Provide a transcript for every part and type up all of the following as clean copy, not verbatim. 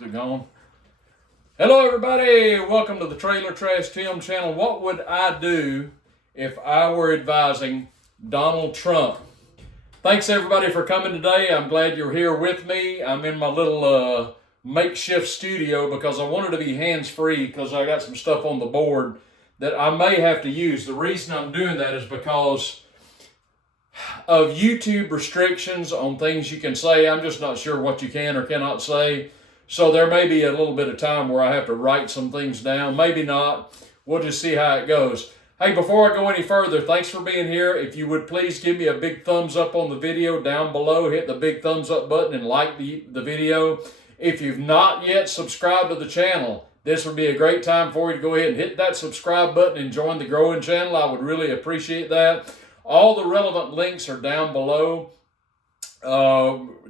Is it going? Hello, everybody. Welcome to the Trailer Trash Tim channel. What would I do if I were advising Donald Trump? Thanks, everybody, for coming today. I'm glad you're here with me. I'm in my little makeshift studio because I wanted to be hands-free because I got some stuff on the board that I may have to use. The reason I'm doing that is because of YouTube restrictions on things you can say. I'm just not sure what you can or cannot say. So there may be a little bit of time where I have to write some things down. Maybe not. We'll just see how it goes. Hey, before I go any further, thanks for being here. If you would please give me a big thumbs up on the video down below. Hit the big thumbs up button and like the video. If you've not yet subscribed to the channel, this would be a great time for you to go ahead and hit that subscribe button and join the growing channel. I would really appreciate that. All the relevant links are down below.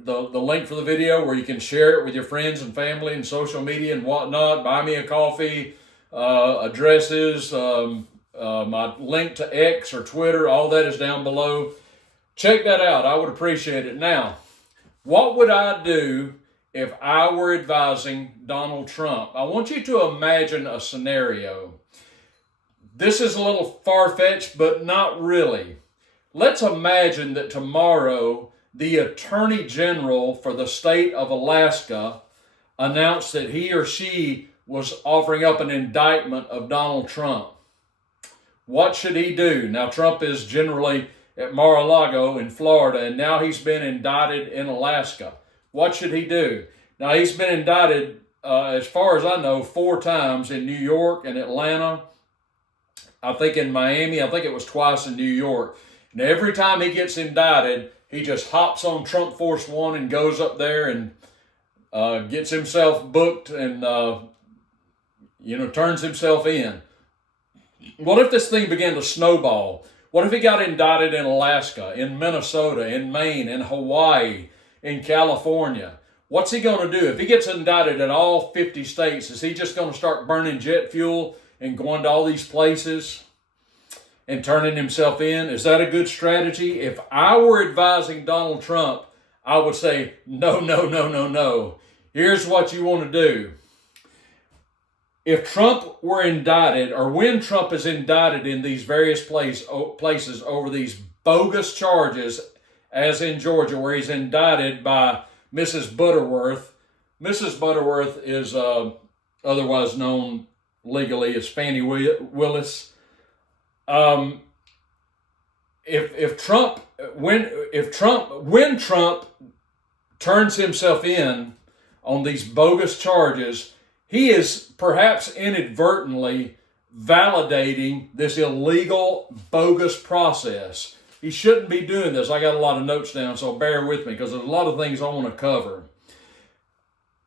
The link for the video where you can share it with your friends and family and social media and whatnot. Buy me a coffee, addresses, my link to X or Twitter, all that is down below. Check that out. I would appreciate it. Now, what would I do if I were advising Donald Trump? I want you to imagine a scenario. This is a little far-fetched, but not really. Let's imagine that tomorrow the Attorney General for the state of Alaska announced that he or she was offering up an indictment of Donald Trump. What should he do? Now, Trump is generally at Mar-a-Lago in Florida, and now he's been indicted in Alaska. What should he do? Now, he's been indicted, as far as I know, 4 times in New York and Atlanta. I think in Miami. I think it was twice in New York. And every time he gets indicted, he just hops on Trump Force One and goes up there and gets himself booked and, turns himself in. What if this thing began to snowball? What if he got indicted in Alaska, in Minnesota, in Maine, in Hawaii, in California? What's he going to do? If he gets indicted in all 50 states, is he just going to start burning jet fuel and going to all these places and turning himself in? Is that a good strategy? If I were advising Donald Trump, I would say, no. Here's what you want to do. If Trump were indicted, or when Trump is indicted in these various places over these bogus charges, as in Georgia, where he's indicted by Mrs. Butterworth. Mrs. Butterworth is otherwise known legally as Fannie Willis. If Trump turns himself in on these bogus charges, he is perhaps inadvertently validating this illegal, bogus process. He shouldn't be doing this. I got a lot of notes down, so bear with me because there's a lot of things I want to cover.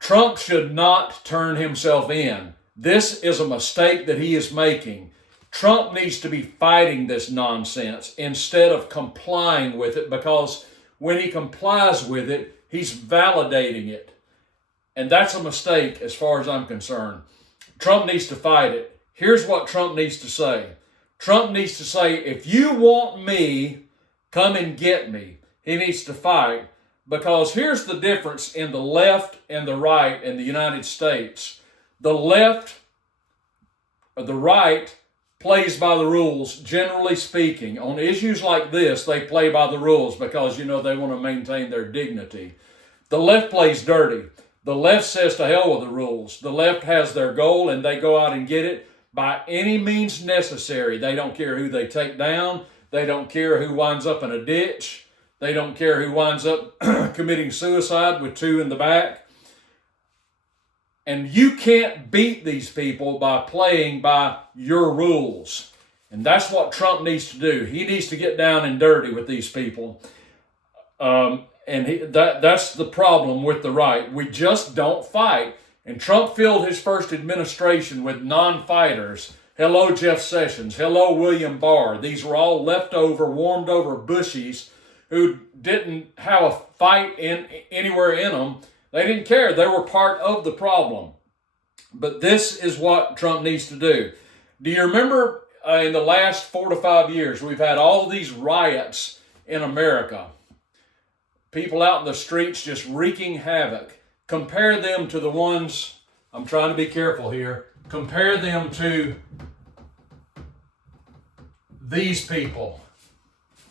Trump should not turn himself in. This is a mistake that he is making. Trump needs to be fighting this nonsense instead of complying with it, because when he complies with it, he's validating it. And that's a mistake as far as I'm concerned. Trump needs to fight it. Here's what Trump needs to say. Trump needs to say, if you want me, come and get me. He needs to fight, because here's the difference in the left and the right in the United States. The left or the right plays by the rules, generally speaking. On issues like this, they play by the rules because, they want to maintain their dignity. The left plays dirty. The left says to hell with the rules. The left has their goal and they go out and get it by any means necessary. They don't care who they take down. They don't care who winds up in a ditch. They don't care who winds up committing suicide with 2 in the back. And you can't beat these people by playing by your rules. And that's what Trump needs to do. He needs to get down and dirty with these people. That's the problem with the right. We just don't fight. And Trump filled his first administration with non-fighters. Hello, Jeff Sessions. Hello, William Barr. These were all leftover, warmed over bushies who didn't have a fight anywhere in them. They didn't care. They were part of the problem. But this is what Trump needs to do. Do you remember in the last 4 to 5 years, we've had all these riots in America. People out in the streets just wreaking havoc. compare them to the ones, I'm trying to be careful here, compare them to these people,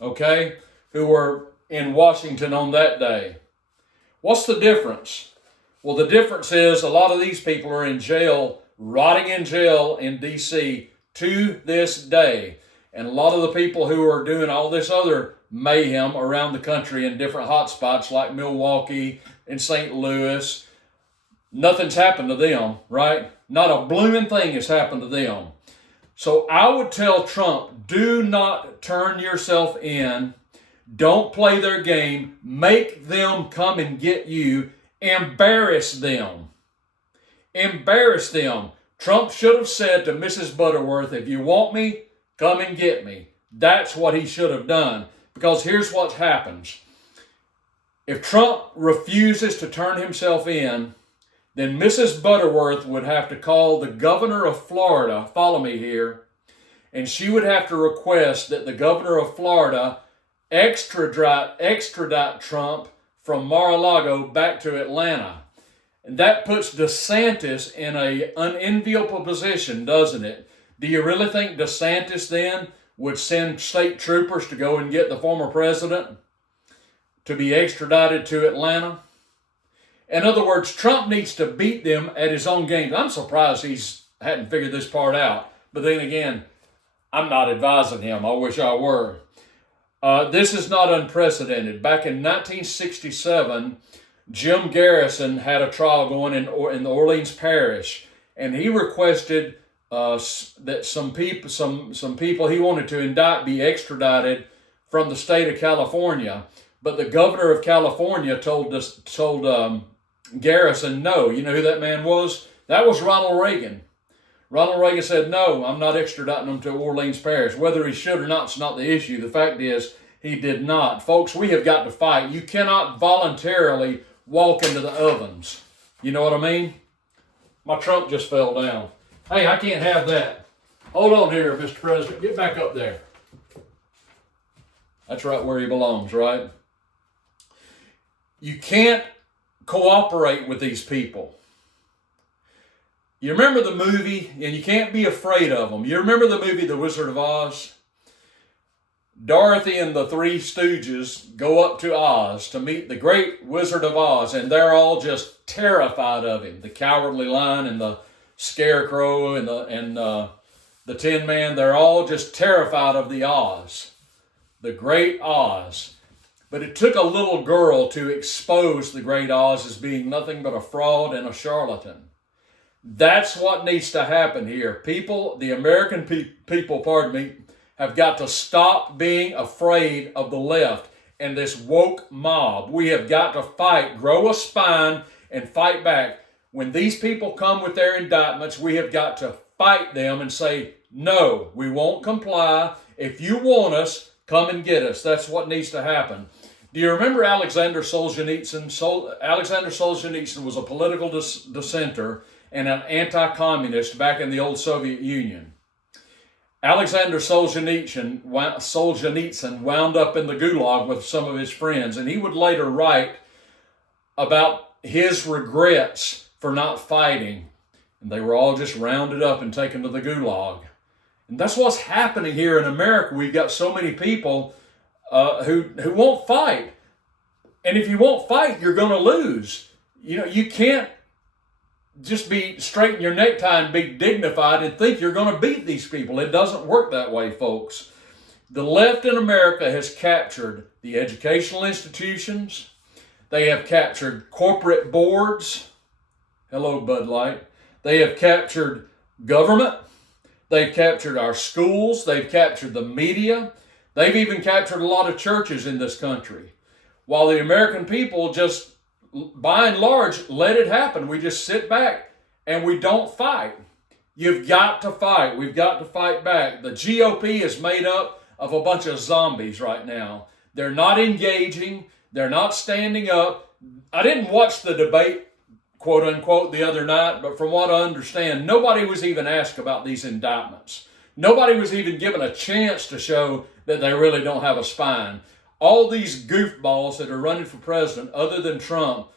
okay, who were in Washington on that day. What's the difference? Well, the difference is a lot of these people are in jail, rotting in jail in D.C. to this day. And a lot of the people who are doing all this other mayhem around the country in different hot spots like Milwaukee and St. Louis, nothing's happened to them, right? Not a blooming thing has happened to them. So I would tell Trump, do not turn yourself in. Don't play their game. Make them come and get you. Embarrass them. Embarrass them. Trump should have said to Mrs. Butterworth, if you want me, come and get me. That's what he should have done. Because here's what happens. If Trump refuses to turn himself in, then Mrs. Butterworth would have to call the governor of Florida, follow me here, and she would have to request that the governor of Florida extradite Trump from Mar-a-Lago back to Atlanta. And that puts DeSantis in an unenviable position, doesn't it? Do you really think DeSantis then would send state troopers to go and get the former president to be extradited to Atlanta? In other words, Trump needs to beat them at his own game. I'm surprised he hadn't figured this part out. But then again, I'm not advising him. I wish I were. This is not unprecedented. Back in 1967, Jim Garrison had a trial going in the Orleans Parish, and he requested that some people he wanted to indict be extradited from the state of California. But the governor of California told Garrison no. You know who that man was? That was Ronald Reagan. Ronald Reagan said, no, I'm not extraditing him to Orleans Parish. Whether he should or not is not the issue. The fact is, he did not. Folks, we have got to fight. You cannot voluntarily walk into the ovens. You know what I mean? My Trump just fell down. Hey, I can't have that. Hold on here, Mr. President. Get back up there. That's right where he belongs, right? You can't cooperate with these people. You remember the movie, and you can't be afraid of them. You remember the movie The Wizard of Oz? Dorothy and the Three Stooges go up to Oz to meet the great Wizard of Oz, and they're all just terrified of him. The Cowardly Lion and the Scarecrow and the Tin Man, they're all just terrified of the Oz, the great Oz. But it took a little girl to expose the great Oz as being nothing but a fraud and a charlatan. That's what needs to happen here. People, the American people, have got to stop being afraid of the left and this woke mob. We have got to fight, grow a spine, and fight back. When these people come with their indictments, we have got to fight them and say, no, we won't comply. If you want us, come and get us. That's what needs to happen. Do you remember Alexander Solzhenitsyn? Alexander Solzhenitsyn was a political dissenter and an anti-communist back in the old Soviet Union. Alexander Solzhenitsyn wound up in the gulag with some of his friends, and he would later write about his regrets for not fighting. And they were all just rounded up and taken to the gulag. And that's what's happening here in America. We've got so many people who won't fight. And if you won't fight, you're going to lose. You know, you can't just be straighten your necktie and be dignified and think you're going to beat these people. It doesn't work that way, folks. The left in America has captured the educational institutions. They have captured corporate boards. Hello, Bud Light. They have captured government. They've captured our schools. They've captured the media. They've even captured a lot of churches in this country. While the American people just, by and large, let it happen. We just sit back and we don't fight. You've got to fight. We've got to fight back. The GOP is made up of a bunch of zombies right now. They're not engaging. They're not standing up. I didn't watch the debate, quote unquote, the other night, but from what I understand, nobody was even asked about these indictments. Nobody was even given a chance to show that they really don't have a spine. All these goofballs that are running for president, other than Trump,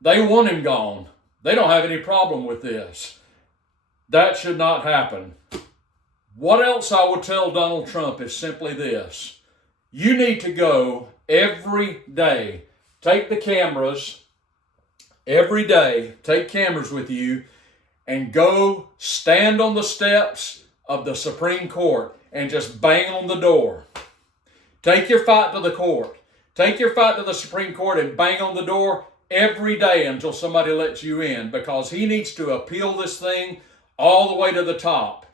They want him gone. They don't have any problem with this. That should not happen. What else I would tell Donald Trump is simply this. You need to go every day. Take the cameras every day. Take cameras with you and go stand on the steps of the Supreme Court and just bang on the door. Take your fight to the court. Take your fight to the Supreme Court and bang on the door every day until somebody lets you in, because he needs to appeal this thing all the way to the top.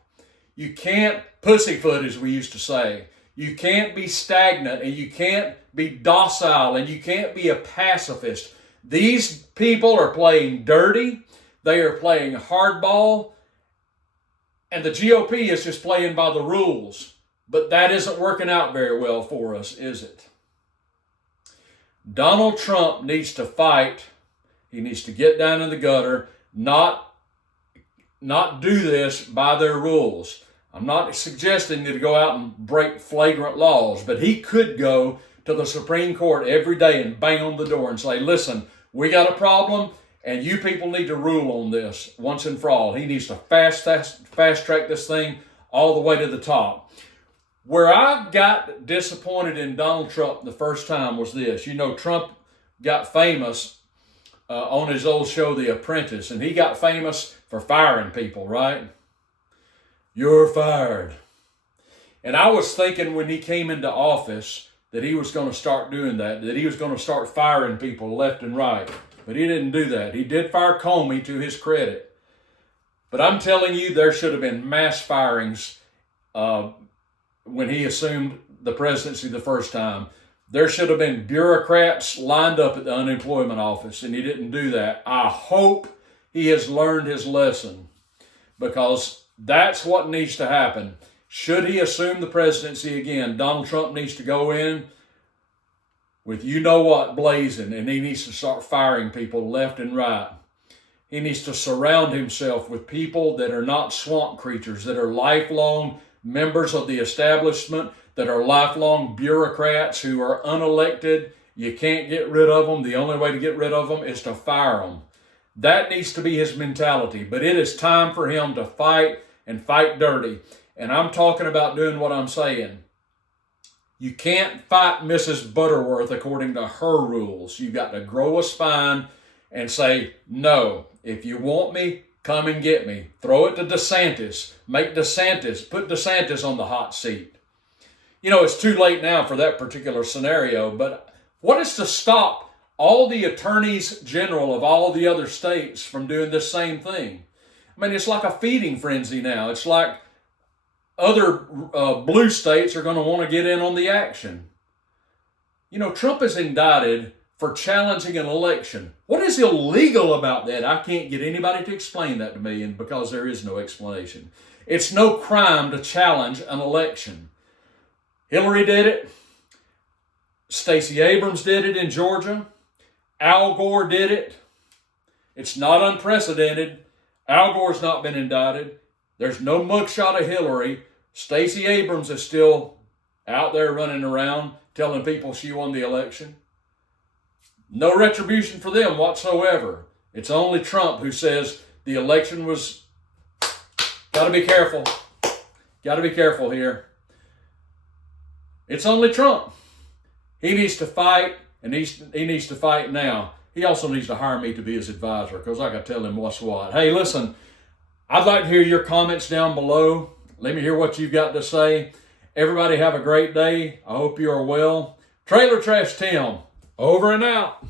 You can't pussyfoot, as we used to say. You can't be stagnant, and you can't be docile, and you can't be a pacifist. These people are playing dirty. They are playing hardball, and the GOP is just playing by the rules. But that isn't working out very well for us, is it? Donald Trump needs to fight. He needs to get down in the gutter, not do this by their rules. I'm not suggesting that he go out and break flagrant laws, but he could go to the Supreme Court every day and bang on the door and say, listen, we got a problem, and you people need to rule on this once and for all. He needs to fast track this thing all the way to the top. Where I got disappointed in Donald Trump the first time was this. You know, Trump got famous on his old show, The Apprentice, and he got famous for firing people, right? You're fired. And I was thinking when he came into office that he was going to start doing that he was going to start firing people left and right. But he didn't do that. He did fire Comey, to his credit. But I'm telling you, there should have been mass firings when he assumed the presidency the first time. There should have been bureaucrats lined up at the unemployment office, and he didn't do that. I hope he has learned his lesson, because that's what needs to happen. Should he assume the presidency again, Donald Trump needs to go in with you-know-what blazing, and he needs to start firing people left and right. He needs to surround himself with people that are not swamp creatures, that are lifelong members of the establishment, that are lifelong bureaucrats who are unelected. You can't get rid of them. The only way to get rid of them is to fire them. That needs to be his mentality. But it is time for him to fight, and fight dirty. And I'm talking about doing what I'm saying. You can't fight Mrs. Butterworth according to her rules. You've got to grow a spine and say, no, if you want me, come and get me. Throw it to DeSantis. Put DeSantis on the hot seat. You know, it's too late now for that particular scenario, but what is to stop all the attorneys general of all the other states from doing this same thing? I mean, it's like a feeding frenzy now. It's like other blue states are going to want to get in on the action. You know, Trump is indicted for challenging an election. What is illegal about that? I can't get anybody to explain that to me, and because there is no explanation. It's no crime to challenge an election. Hillary did it. Stacey Abrams did it in Georgia. Al Gore did it. It's not unprecedented. Al Gore's not been indicted. There's no mugshot of Hillary. Stacey Abrams is still out there running around telling people she won the election. No retribution for them whatsoever. It's only Trump who says the election was... Got to be careful. Got to be careful here. It's only Trump. He needs to fight, and he needs to fight now. He also needs to hire me to be his advisor, because I got to tell him what's what. Hey, listen, I'd like to hear your comments down below. Let me hear what you've got to say. Everybody have a great day. I hope you are well. Trailer Trash Tim, over and out.